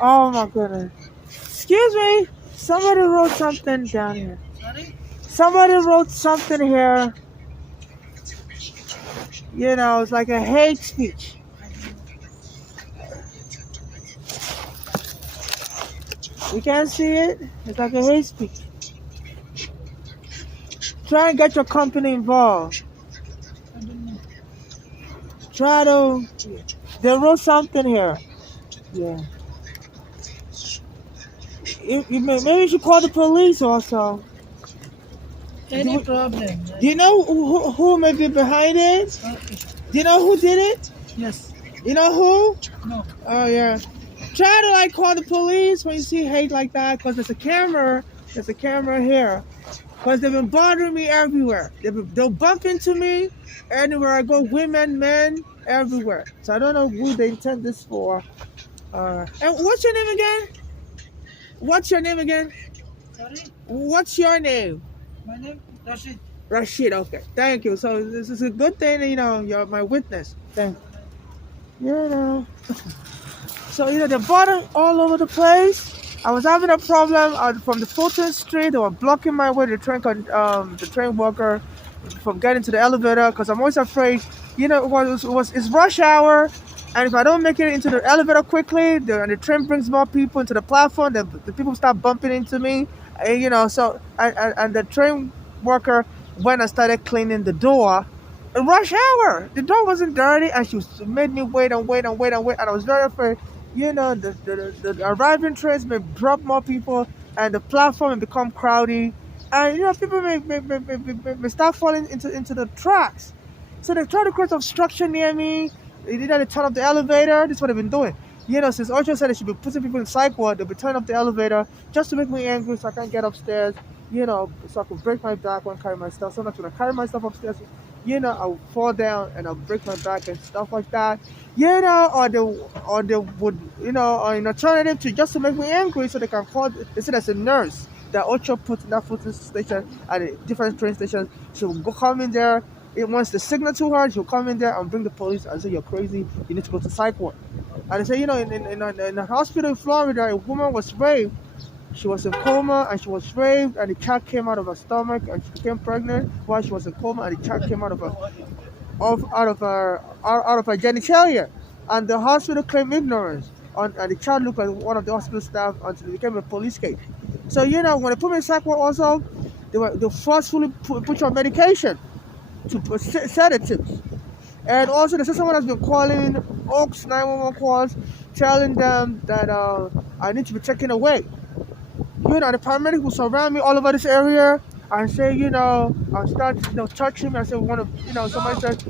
Oh my goodness. Excuse me. Somebody wrote something down here. Sorry? Somebody wrote something here. It's like a hate speech. You can't see it? It's like a hate speech. Try and get your company involved. I don't know. Try to. They wrote something here. Yeah. Maybe you should call the police also. Any problem? Do you know who may be behind it? Okay. Do you know who did it? Yes. You know who? No. Oh yeah. Try to call the police when you see hate like that, because there's a camera. There's a camera here. Because they've been bothering me everywhere. They'll bump into me anywhere I go. Women, men, everywhere. So I don't know who they intend this for. And what's your name again? What's your name again? Sorry? What's your name? My name Rashid. Rashid. Okay. Thank you. So this is a good thing. You're my witness. Thank you. So they're bothering all over the place. I was having a problem from the 14th Street. They were blocking my way. The train worker from getting to the elevator, because I'm always afraid. It's rush hour, and if I don't make it into the elevator quickly, and the train brings more people into the platform, the people start bumping into me. And the train worker went and started cleaning the door. In rush hour, the door wasn't dirty, and she made me wait and wait and wait and wait, and I was very afraid. The arriving trains may drop more people, and the platform may become crowded, and people may start falling into the tracks. So they try to create obstruction near me. They did to turn up the elevator. This is what they've been doing. Since Hochul said they should be putting people in psych ward, they'll be turning up the elevator just to make me angry, so I can't get upstairs. So I can break my back when I carry my stuff. Sometimes when I carry my stuff upstairs, I'll fall down and I'll break my back and stuff like that. Or they would, or an alternative to just to make me angry, so they can call. They said there's a nurse that Hochul put in that filtering station at a different train station. She'll come in there. It wants the signal to her. She'll come in there and bring the police and say, "You're crazy. You need to go to psych ward." And they say, in a hospital in Florida, a woman was raped. She was in coma and she was raped, and the child came out of her stomach, and she became pregnant while she was in coma, and the child came out of her genitalia, and the hospital claimed ignorance, and the child looked like one of the hospital staff until it became a police case. So when they put me in psych ward, also they forcefully put you on medication to sedatives. And also the someone has been calling Oaks 911 calls, telling them that I need to be taken away. The paramedic will surround me all over this area and say, I'll start, touching me. I say, somebody said,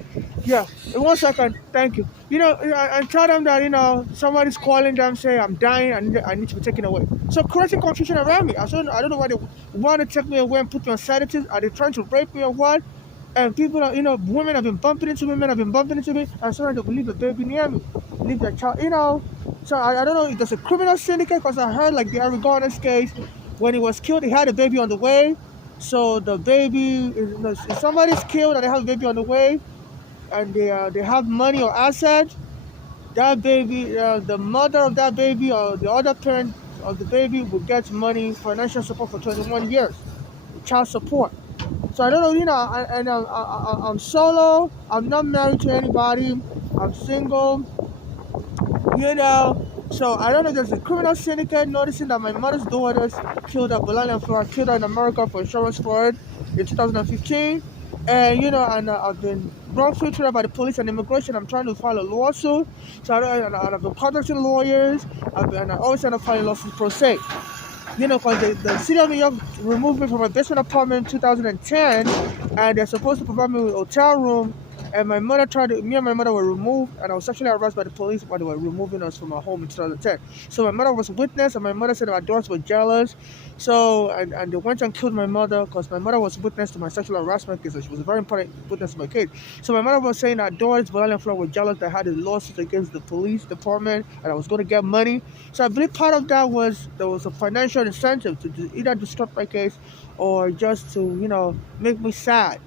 yeah, in 1 second, thank you. And tell them that, somebody's calling them, say, I'm dying, and I need to be taken away. So creating confusion around me. I don't know why they want to take me away and put me on sedatives. Are they trying to rape me or what? And people are, women have been bumping into me, men have been bumping into me, and so they will leave the baby near me, leave their child, So I don't know if there's a criminal syndicate, because I heard like the Eric Garner's case, when he was killed, he had a baby on the way. So the baby, if somebody's killed and they have a baby on the way, and they have money or assets, that baby, the mother of that baby or the other parent of the baby will get money, financial support for 21 years, child support. So I don't know, I'm solo. I'm not married to anybody. I'm single. So I don't know. There's a criminal syndicate noticing that my mother's daughters killed at Bologna, Florida, killed her in America for insurance fraud in 2015. And I've been wrongfully treated by the police and immigration. I'm trying to file a lawsuit. So I've been contacting lawyers. I always end up filing lawsuits pro se. Because the city of New York removed me from my basement apartment in 2010, and they're supposed to provide me with a hotel room. And me and my mother were removed, and I was sexually harassed by the police while they were removing us from our home in 2010. So my mother was a witness, and my mother said our daughters were jealous. So, and they went and killed my mother, because my mother was witness to my sexual harassment case, and she was a very important witness to my case. So my mother was saying our daughters, Bologna and Florida, were jealous. They had a lawsuit against the police department, and I was going to get money. So I believe part of that was there was a financial incentive to either disrupt my case or just to, make me sad.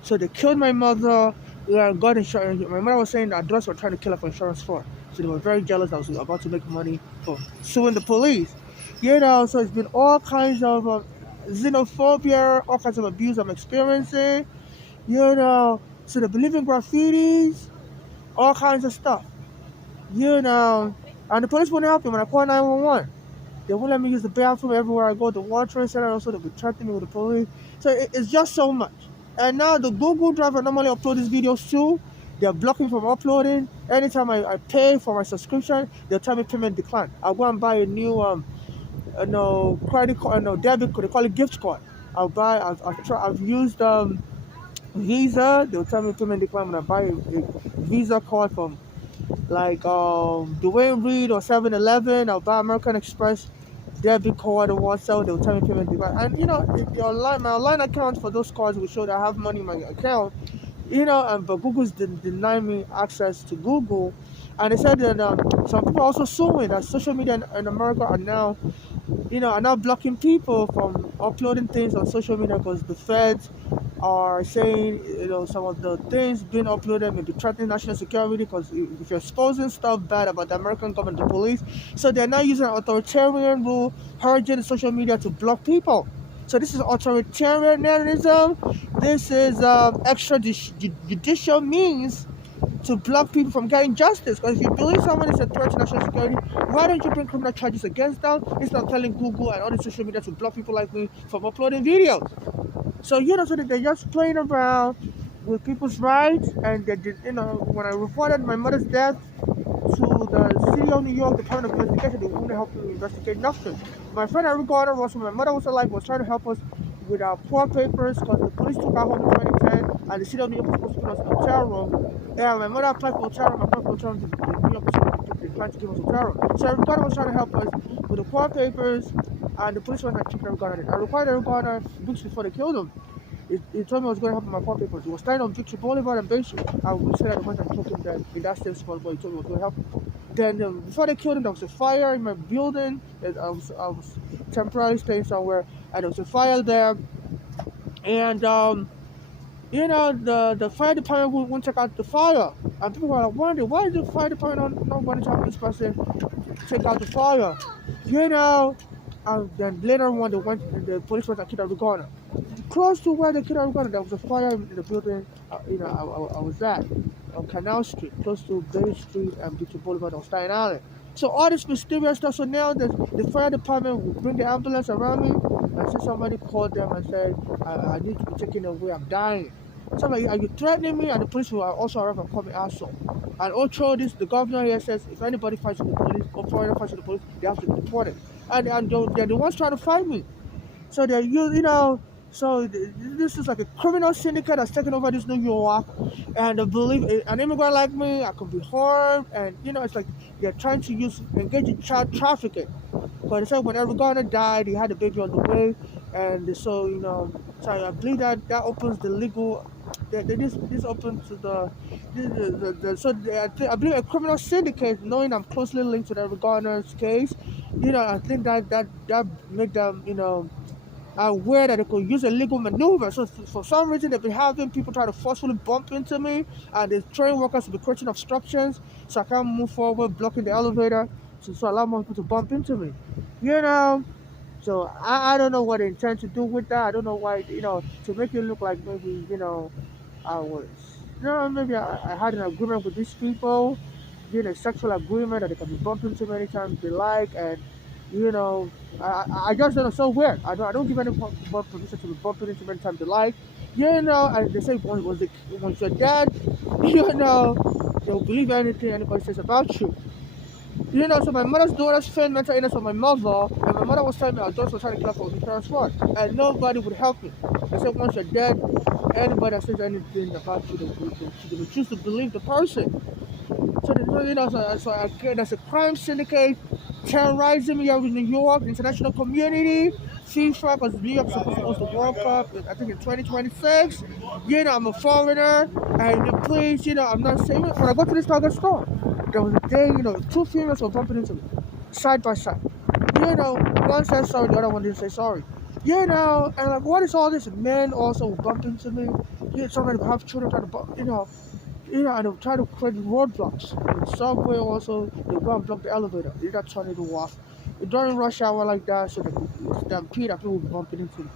So they killed my mother. Got insurance. My mother was saying that adults were trying to kill her for insurance fraud. So they were very jealous. I was about to make money for suing the police. So it's been all kinds of xenophobia, all kinds of abuse I'm experiencing. So they believe in graffitis, all kinds of stuff. And the police wouldn't help me when I called 911. They won't let me use the bathroom everywhere I go. The World Trade Center also they would threaten me with the police. So it's just so much. And now the Google Drive I normally upload these videos to, they're blocking from uploading. Anytime I pay for my subscription, they'll tell me payment decline. I'll go and buy a new credit card, no debit card. They call it gift card. I've used Visa. They'll tell me payment decline when I buy a Visa card from like Dwayne Reed or 7-Eleven. I'll buy American Express debit card or WhatsApp. They'll tell me payment decline. And my online account for those cards will show that I have money in my account. But Google's denied me access to Google. And they said that some people are also suing that social media in America are now blocking people from uploading things on social media because the feds are saying, some of the things being uploaded may be threatening national security because if you're exposing stuff bad about the American government, the police, so they're now using an authoritarian rule, urging social media to block people. So this is authoritarianism. This is extrajudicial means to block people from getting justice. Because if you believe someone is a threat to national security, why don't you bring criminal charges against them instead of telling Google and all the social media to block people like me from uploading videos? So so they're just playing around with people's rights. And they did, when I reported my mother's death to the City of New York Department of Investigation, they wouldn't help me investigate nothing. My friend Eric Garner when my mother was alive was trying to help us with our court papers because the police took our home in 2010 and the City of New York was supposed to put us in a hotel room. And my mother applied for a hotel room, my hotel room, the New York City declined to give us a hotel room. So Eric Garner was trying to help us with the court papers, and the police went and kicked Eric Garner. I required Eric Garner weeks before they killed him. He told me I was going to help with my court papers. He was standing on Victory Boulevard and Bay Street. I said I went and took him there in that same spot where he told me I was going to help him. Then before they killed him, there was a fire in my building. I was temporarily staying somewhere, and there was a fire there. And the fire department wouldn't check out the fire. And people were like wondering, why is the fire department not going to help this person check out the fire? And then later on, the police went and killed Eric Garner. Close to where they killed Eric Garner, there was a fire in the building. I was at on Canal Street, close to Bay Street and Victory Boulevard on Staten Island. So all this mysterious stuff. So now the fire department will bring the ambulance around me. And so somebody called them and said, I need to be taken away. I'm dying. So I'm like, are you threatening me? And the police will also arrive and call me asshole. And Hochul, the governor here says, if anybody fights with the police or foreigner fights with the police, they have to be deported. And they're the ones trying to fight me. So so this is like a criminal syndicate that's taking over this New York, and they believe an immigrant like me, I could be harmed, and it's like they're trying to engage in child trafficking. Because they said when Eric Garner died, he had a baby on the way, and so so I believe that opens the legal. This opens to I believe a criminal syndicate, knowing I'm closely linked to the Eric Garner's case. I think that make them aware that they could use a legal maneuver. So for some reason, they've been having people try to forcefully bump into me, and the train workers will be creating obstructions, so I can't move forward, blocking the elevator, so allow more people to bump into me. So I don't know what they intend to do with that. I don't know why, to make it look like maybe, I was, maybe I had an agreement with these people, a sexual agreement that they can be bumping into me anytime they like, and I just don't know, so weird. I don't give any permission to be bumping into many times they like. And they say once you're dead, they'll believe anything anybody says about you. So my mother's daughter's friend mental illness on my mother, and my mother was telling me our daughter was trying to kill her for insurance fraud, and nobody would help me. They said once you're dead, anybody that says anything about you, they will choose to believe the person. So again, there's a crime syndicate terrorizing me here in New York, the international community, FIFA, because New York's supposed to host the World Cup, I think in 2026. I'm a foreigner, and please, I'm not saying, when I go to this Target store, there was a day, two females were bumping into me, side by side. One said sorry, the other one didn't say sorry. And like, what is all this? Men also bump into me. Somebody have children trying to bump, And they try to create roadblocks. In the subway also, they go and block the elevator. They not turn it off. During rush hour like that, so the stampede that people will be bumping into.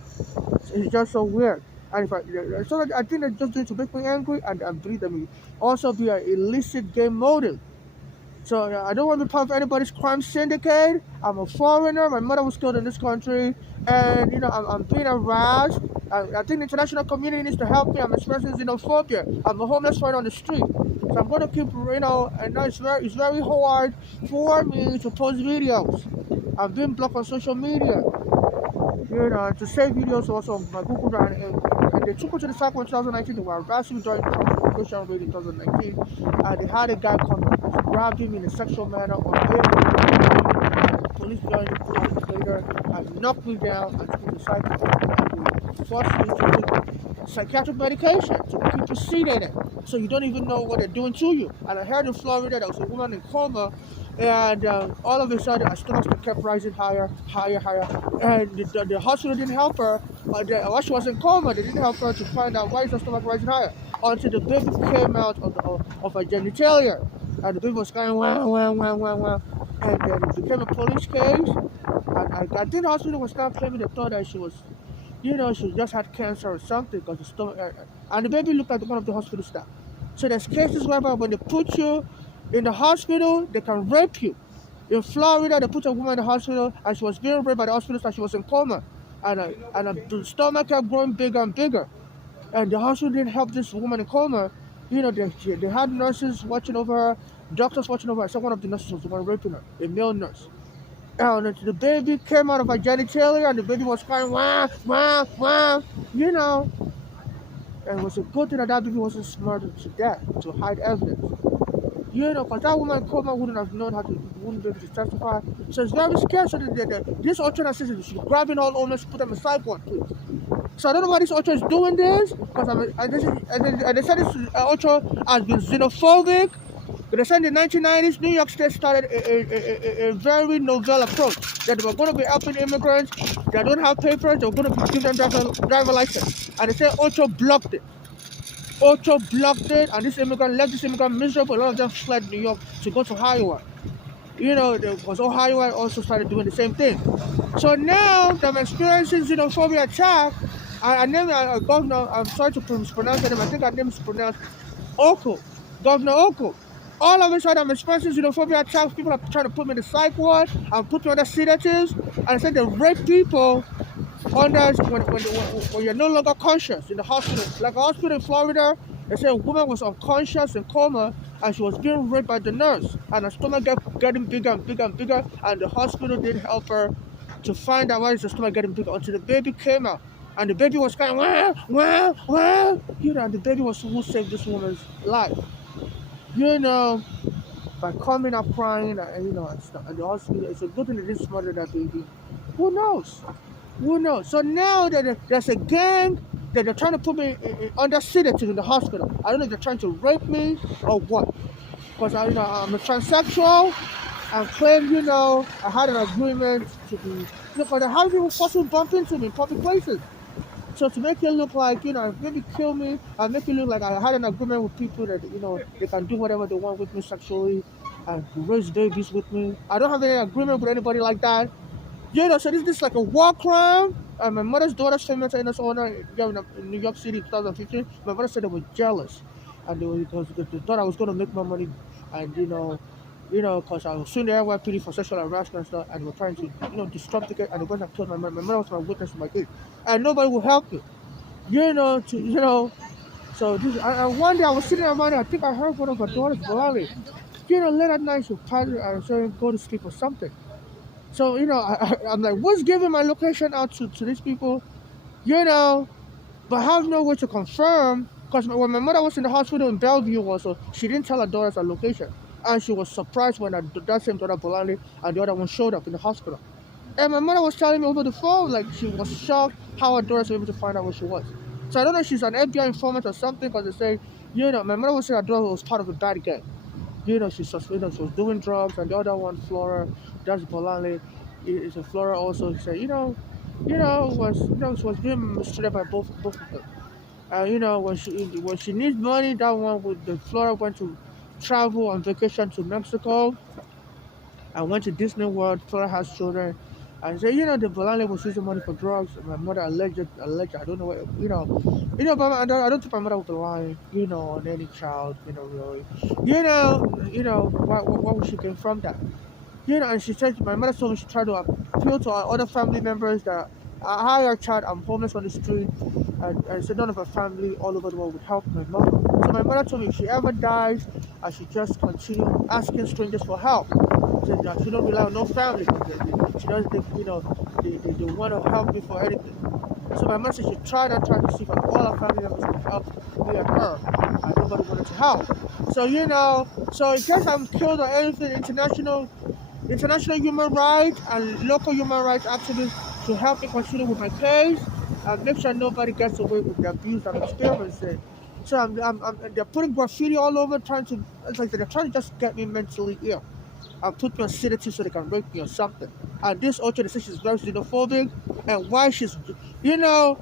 It's just so weird. And if so I think they're just doing to make me angry, and I believe them also be an illicit game motive. So I don't want to be part of anybody's crime syndicate. I'm a foreigner. My mother was killed in this country, and I'm being harassed. I think the international community needs to help me. I'm expressing xenophobia. I'm a homeless right on the street. So I'm going to keep, and now it's very hard for me to post videos. I'm being blocked on social media. To save videos also on my Google Drive, and they took me to the cycle in 2019. They were harassing me during the constitution raid in 2019. They had a guy come, grabbed him in a sexual manner on the police joined him later and knocked me down and took me to the cycle. And they forced me to take psychiatric medication to keep you sedated, so you don't even know what they're doing to you. And I heard in Florida there was a woman in coma, and all of a sudden her stomach kept rising higher, higher, higher, and the hospital didn't help her. While she was in coma, they didn't help her to find out why is her stomach rising higher until the baby came out of her genitalia, and the baby was crying wow, wow, wow, wow, wow, and then it became a police case. And I think the hospital was not claiming they thought that she was, she just had cancer or something because the stomach, and the baby looked like one of the hospital staff. So there's cases whereby when they put you in the hospital, they can rape you. In Florida, they put a woman in the hospital and she was being raped by the hospital staff. She was in coma, and the stomach kept growing bigger and bigger. And the hospital didn't help this woman in coma. They had nurses watching over her, doctors watching over her. So one of the nurses was the one raping her, a male nurse. And the baby came out of her genitalia, and the baby was crying, wah, wah, wah, And it was a good thing that that baby wasn't murdered to death to hide evidence. Because that woman coma wouldn't have known wouldn't be able to testify. So it's very scary. So this alternate system is grabbing all owners, put them in psych ward, please. So I don't know why this Ultra is doing this, because they said this Ultra has been xenophobic. But they said in the 1990s, New York State started a very novel approach that they were going to be helping immigrants that don't have papers. They were going to give them driver license, and they said Ultra blocked it. Ultra blocked it, and this immigrant left this immigrant miserable. A lot of them fled New York to go to Iowa. Because Ohio also started doing the same thing. So now that I'm experiencing xenophobia attack, I named Governor, I'm sorry to mispronounce him, I think her name is pronounced Hochul, Governor Hochul. All of a sudden I'm experiencing xenophobia attacks. People are trying to put me in the psych ward and put me under sedatives, and I said they rape people when you're no longer conscious in the hospital. Like a hospital in Florida, they said a woman was unconscious in coma, and she was being raped by the nurse, and her stomach getting bigger and bigger and bigger, and the hospital didn't help her to find out why is the stomach getting bigger until the baby came out, and the baby was crying, wah, wah, wah. And the baby was who saved this woman's life. By coming up crying, and the hospital, it's a good thing they didn't smother that baby. Who knows? So now that there's a gang that they're trying to put me under sedative in the hospital. I don't know if they're trying to rape me or what. Because I'm a transsexual, and claim, I had an agreement to be, because I have people forcibly bump into me in public places. So to make it look like, maybe kill me, and make it look like I had an agreement with people that, they can do whatever they want with me sexually and raise babies with me. I don't have any agreement with anybody like that. So this is like a war crime. My mother's daughter's famous tennis owner in New York City in 2015. My mother said they were jealous, and because they thought I was going to make more money, and because I was suing the NYPD for sexual harassment and stuff, and they were trying to disrupt the case, and they went and killed my mother. My mother was my witness to my case, and nobody will help me. So one day I was sitting around, I think I heard one of her daughters bawling. Late at night she was tired and saying go to sleep or something. So, I'm like, what's giving my location out to these people? But I have no way to confirm, because when my mother was in the hospital in Bellevue also, she didn't tell her daughters her location. And she was surprised when that same daughter, Bolani, and the other one showed up in the hospital. And my mother was telling me over the phone, like, she was shocked how her daughters were able to find out where she was. So I don't know if she's an FBI informant or something, because they say, my mother was saying her daughter was part of a bad gang. She suspected she was doing drugs, and the other one, Flora, that's Bolani, is a Flora also. She said, she was being mistreated by both of them. When she needs money, that one with the Florida went to travel on vacation to Mexico. I went to Disney World. Florida has children. And say, the Volante was using money for drugs. My mother alleged, I don't know what, but I don't think my mother would be lying, on any child, really. What would she gain from that? And she said, my mother told me she tried to appeal to our other family members that I her child, I'm homeless on the street, and said none of her family all over the world would help my mother. So my mother told me if she ever dies, I should just continue asking strangers for help. She said that she don't rely on no family. She doesn't think, they want to help me for anything. So my mother said she tried to see if all our family members would help me and her, and nobody wanted to help. So, so in case I'm killed or anything, international human rights and local human rights activists to help me continue with my case and make sure nobody gets away with the abuse I'm experiencing. So they're putting graffiti all over, it's like they're trying to just get me mentally ill and put me on sedatives so they can rape me or something. And this Ocho, they say she's very xenophobic, and why she's, you know,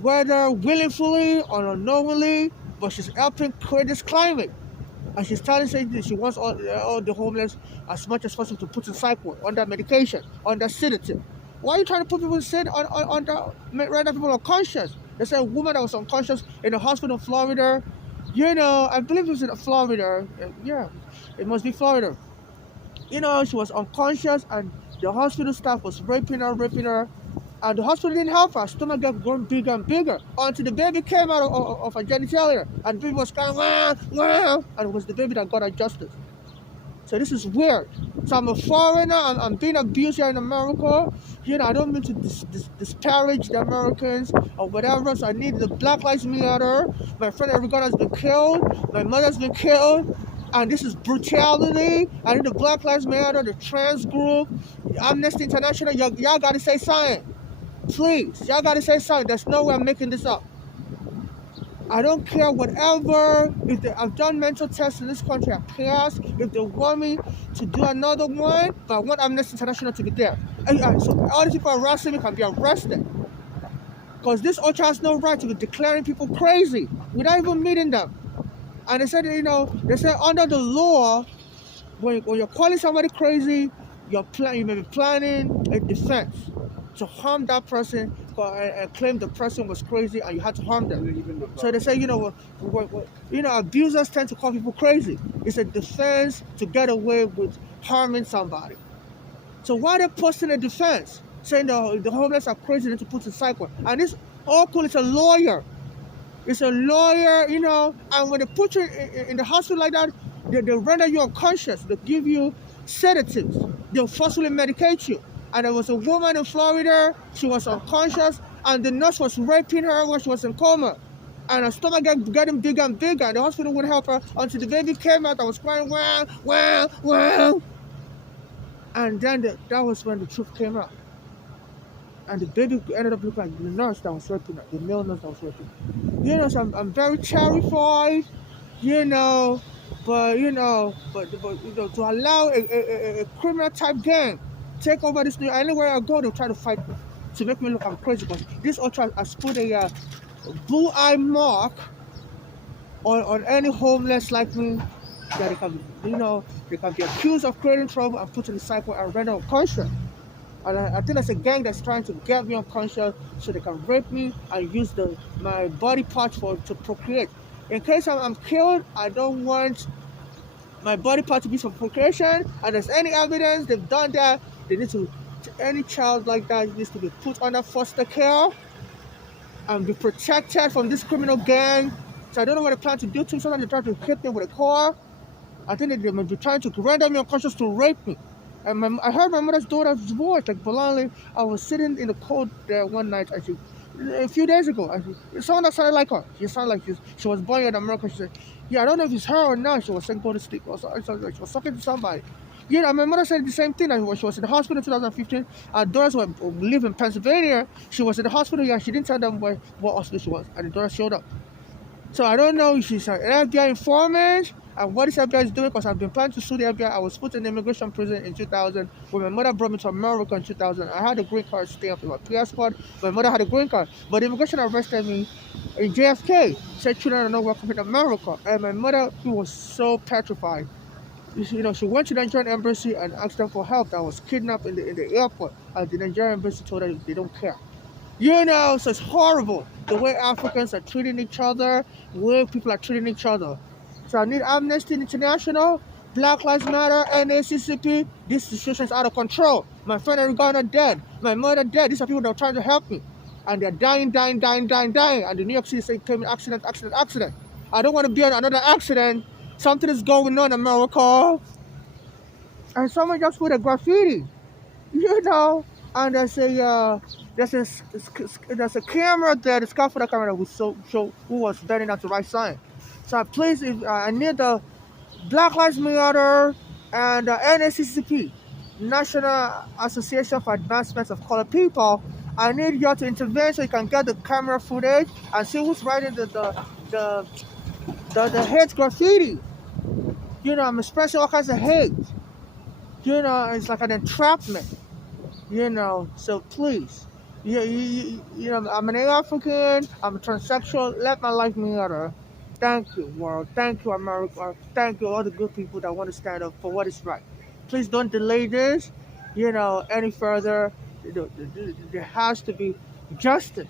whether willingly or unknowingly, but she's helping create this climate. And she's telling saying that she wants all the homeless as much as possible to put in psych ward, under medication, under sedative. Why are you trying to put people render people unconscious? They said a woman that was unconscious in a hospital in Florida. I believe it was in Florida. Yeah, it must be Florida. She was unconscious and the hospital staff was raping her. And the hospital didn't help her. Her stomach got growing bigger and bigger until the baby came out of her genitalia. And the baby was crying, wah, wah, and it was the baby that got her justice. So this is weird. So I'm a foreigner. I'm being abused here in America. I don't mean to disparage the Americans or whatever. So I need the Black Lives Matter. My friend Eric Garner has been killed. My mother's been killed. And this is brutality. I need the Black Lives Matter, the trans group, Amnesty International. Y'all got to say something. Please, y'all gotta say something. There's no way I'm making this up. I don't care whatever. I've done mental tests in this country, I passed. If they want me to do another one, but I want Amnesty International to be there. So all the people arresting me can be arrested. Because this Ocha has no right to be declaring people crazy without even meeting them. And they said, under the law, when you're calling somebody crazy, you may be planning a defense to harm that person and claim the person was crazy and you had to harm them. So they say, abusers tend to call people crazy. It's a defense to get away with harming somebody. So why are they posting a defense saying the homeless are crazy and to put in psych ward? And this Hochul is a lawyer. It's a lawyer, and when they put you in the hospital like that, they render you unconscious. They give you sedatives. They'll forcefully medicate you. And there was a woman in Florida, she was unconscious, and the nurse was raping her when she was in coma. And her stomach getting bigger and bigger, and the hospital wouldn't help her until the baby came out and was crying, wow, wow, wow. And then that was when the truth came out. And the baby ended up looking like the nurse that was raping her, the male nurse that was raping her. So I'm very terrified, but to allow a criminal type gang take over this thing. Anywhere I go, they'll try to fight me to make me look I'm crazy. Because this ultra has put a blue eye mark on any homeless like me that they can be accused of creating trouble and put in the cycle and render unconscious. And I think that's a gang that's trying to get me unconscious so they can rape me and use my body parts to procreate. In case I'm killed, I don't want my body part to be for procreation. And there's any evidence they've done that, they need to any child like that needs to be put under foster care and be protected from this criminal gang. So I don't know what they plan to do to me. Sometimes they try to hit me with a car. I think they may be trying to render me unconscious to rape me. And I heard my mother's daughter's voice, like Bolali. I was sitting in the cold there one night, a few days ago. Someone that sounded like her. She sounded like she was born in America. She said, I don't know if it's her or not. She was saying go to sleep. She was talking to somebody. My mother said the same thing. When she was in the hospital in 2015, our daughters live in Pennsylvania. She was in the hospital. She didn't tell them what hospital she was, and the daughters showed up. So I don't know if she's an FBI informant And what this FBI is doing, because I've been planning to sue the FBI. I was put in immigration prison in 2000 when my mother brought me to America in 2000. I had a green card stamp in my passport. My mother had a green card. But immigration arrested me in JFK. Said children are not welcome in America. And my mother, she was so petrified. She went to the Nigerian embassy and asked them for help. I was kidnapped in the airport. And the Nigerian embassy told her they don't care. So it's horrible the way Africans are treating each other, the way people are treating each other. So I need Amnesty International, Black Lives Matter, NACCP. This situation is out of control. My friend Eric Garner dead. My mother dead. These are people that are trying to help me. And they're dying. And the New York City State came in accident. I don't want to be in another accident. Something is going on in America. And someone just put a graffiti. And there's a camera there, the scaffold camera who was bending down to write sign. So please, if I need the Black Lives Matter and NACCP, National Association for Advancement of Colored People. I need you to intervene so you can get the camera footage and see who's writing the hate graffiti. I'm expressing all kinds of hate. It's like an entrapment. So please, I'm an African, I'm a transsexual, let my life matter. Thank you, world. Thank you, America. Thank you, all the good people that want to stand up for what is right. Please don't delay this, any further. There has to be justice.